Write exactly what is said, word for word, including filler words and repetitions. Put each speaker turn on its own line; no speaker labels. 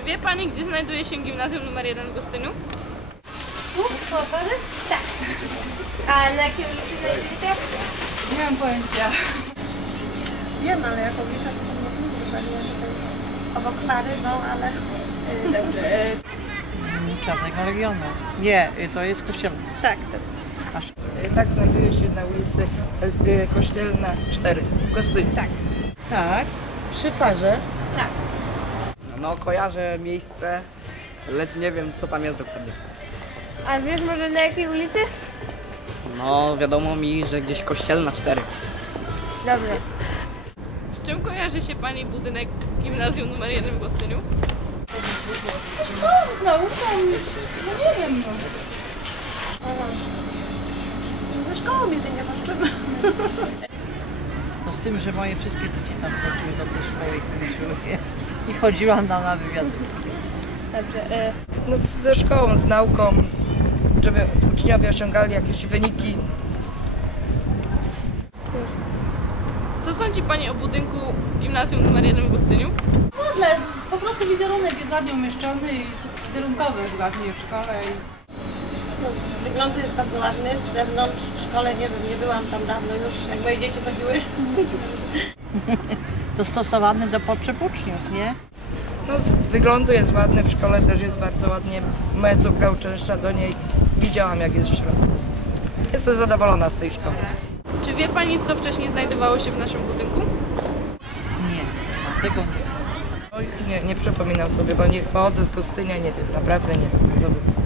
wie Pani, gdzie znajduje się gimnazjum numer jeden w Gostyniu?
Tu? Chłopany?
Tak. A na jakiej ulicy znajduje się?
Nie mam pojęcia.
Wiem, ale jako ulica to nie wiem, że to jest obok Kwary, no ale...
Dobrze.
Czarnego Legionu. Nie, to jest Kościelna.
Tak, tak.
Aż.
Tak, znajduje się na ulicy Kościelna cztery w Gostyniu.
Tak.
Tak, przy farze.
Tak.
No kojarzę miejsce, lecz nie wiem co tam jest dokładnie.
A wiesz może na jakiej ulicy?
No wiadomo mi, że gdzieś Kościelna cztery.
Dobrze.
Z czym kojarzy się Pani budynek gimnazjum numer jeden w Gostyniu?
No, z nauką. No nie wiem, no.
Ze szkołą jedynie, bo z czym?
No z tym, że moje wszystkie dzieci tam chodziły do tej szkoły i kończyły. I chodziłam na, na wywiady.
Dobrze. Y
No, ze szkołą, z nauką, żeby uczniowie osiągali jakieś wyniki.
Co sądzi Pani o budynku gimnazjum numer jeden w Gostyniu?
W ogóle jest, po prostu wizerunek jest ładnie umieszczony i wizerunkowy jest ładnie w szkole. I...
no, z wyglądu jest bardzo ładny, z zewnątrz w szkole nie wiem, nie byłam tam dawno już, jak moje dzieci chodziły.
Dostosowany do potrzeb uczniów, nie?
No, z wyglądu jest ładny, w szkole też jest bardzo ładnie. Moja córka uczęszcza do niej, widziałam jak jest w środku. Jestem zadowolona z tej szkoły.
Czy wie Pani, co wcześniej znajdowało się w naszym budynku?
Nie, tego nie.
Oj, nie, nie przypominam sobie, bo nie pochodzę z Gostynia, nie wiem, naprawdę nie wiem co by.